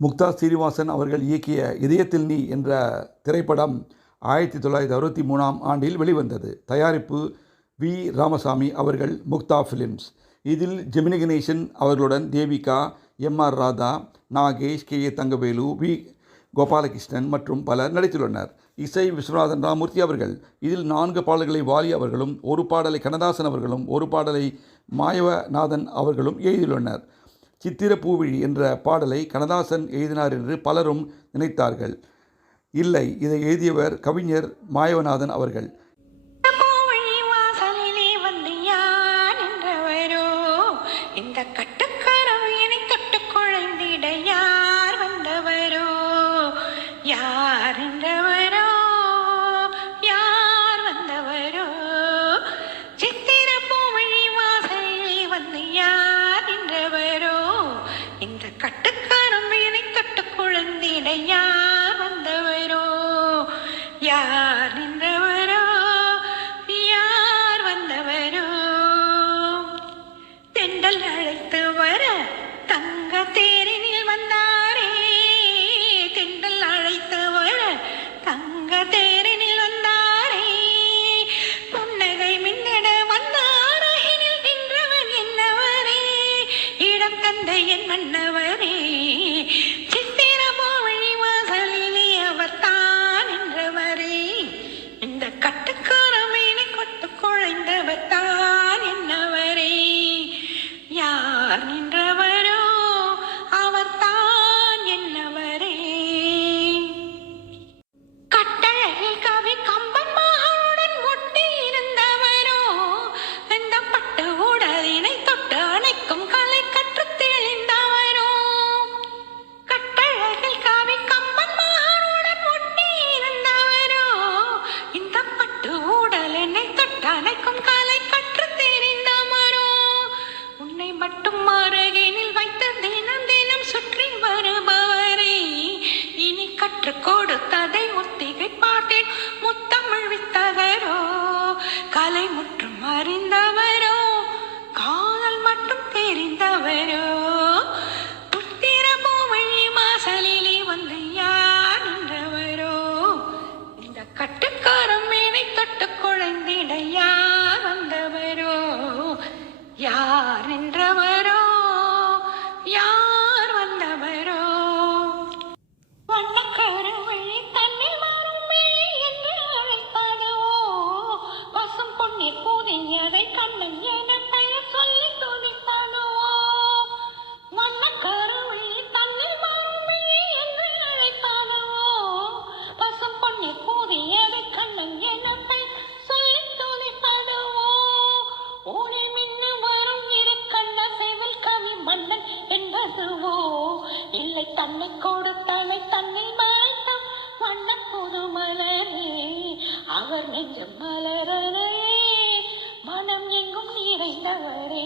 முக்தா ஸ்ரீனிவாசன் அவர்கள் இயக்கிய இதயத்தில் நீ என்ற திரைப்படம் 1963ஆம் ஆண்டில் வெளிவந்தது. தயாரிப்பு வி. ராமசாமி அவர்கள், முக்தா ஃபிலிம்ஸ். இதில் ஜெமினி கணேசன் அவர்களுடன் Devika, M R. Radha, Nagesh, K A. Thangavelu, V. Gopalakrishnan மற்றும் பலர் நடித்துள்ளனர். இசை விஸ்வநாதன் ராமமூர்த்தி அவர்கள். இதில் 4 பாடல்களை வாலி அவர்களும், ஒரு பாடலை கண்ணதாசன் அவர்களும், ஒரு பாடலை மாயவநாதன் அவர்களும் எழுதியுள்ளனர். சித்திர பூவிழி என்ற பாடலை கண்ணதாசன் எழுதினார் என்று பலரும் நினைத்தார்கள். இல்லை, இதை எழுதியவர் கவிஞர் மாயவநாதன் அவர்கள். யார் வந்தவரோ, யார் நின்றவரோ, யார் வந்தவரோ, தெண்டல் அழைத்து வர தங்க தேரினில் வந்தாரே, தெண்டல் அழைத்து வர தங்க தேரினில் வந்தாரே, புன்னகை மின்னட வந்தார் அகிலில் நின்றவன் என்னவரே, இடம் தந்த என் மன்னவரே, மட்டும் அருகினில் வைத்து தினம் தினம் சுற்றி வருபவரே, இனி கற்றுக் கொடுத்ததை ஒத்திகை பார்த்தேன் முத்தமிழ் வித்தகரோ, கலை முற்றும் அறிந்தவரோ, காதல் மட்டும் தெரிந்தவரோ, புத்திர பூவழி வாசலிலே வந்து யார் நின்றவரோ, இந்த கட்டுக்காரம் மேனை தொட்டு குழைந்திட யார் வந்தவரோ, யார் நின்றவரோ, யார் வந்தவரோ, வண்ணக்கருவழி தன்னில் வரும் விழி என்று அழைத்தாடுவோ, பசும் பொன்னி கூதியதை கண்ணன் என பெயர் சொல்லி துதித்தாடுவோ, வண்ணக்கருவழி தன்னில் வரும் விழி என்று அழைத்தாடுவோ, பசும் பொன்னி கூதியதை கண்ணன் என பெயர் சொல்லி துதித்தாடுவோ, ஓடி இல்லை தன்னை கொடுத்தனை தன்னில் மறைத்த வண்ண புது மலரே, அவர் நெஞ்சம் மலரே, மனம் எங்கும் நிறைந்தவரே.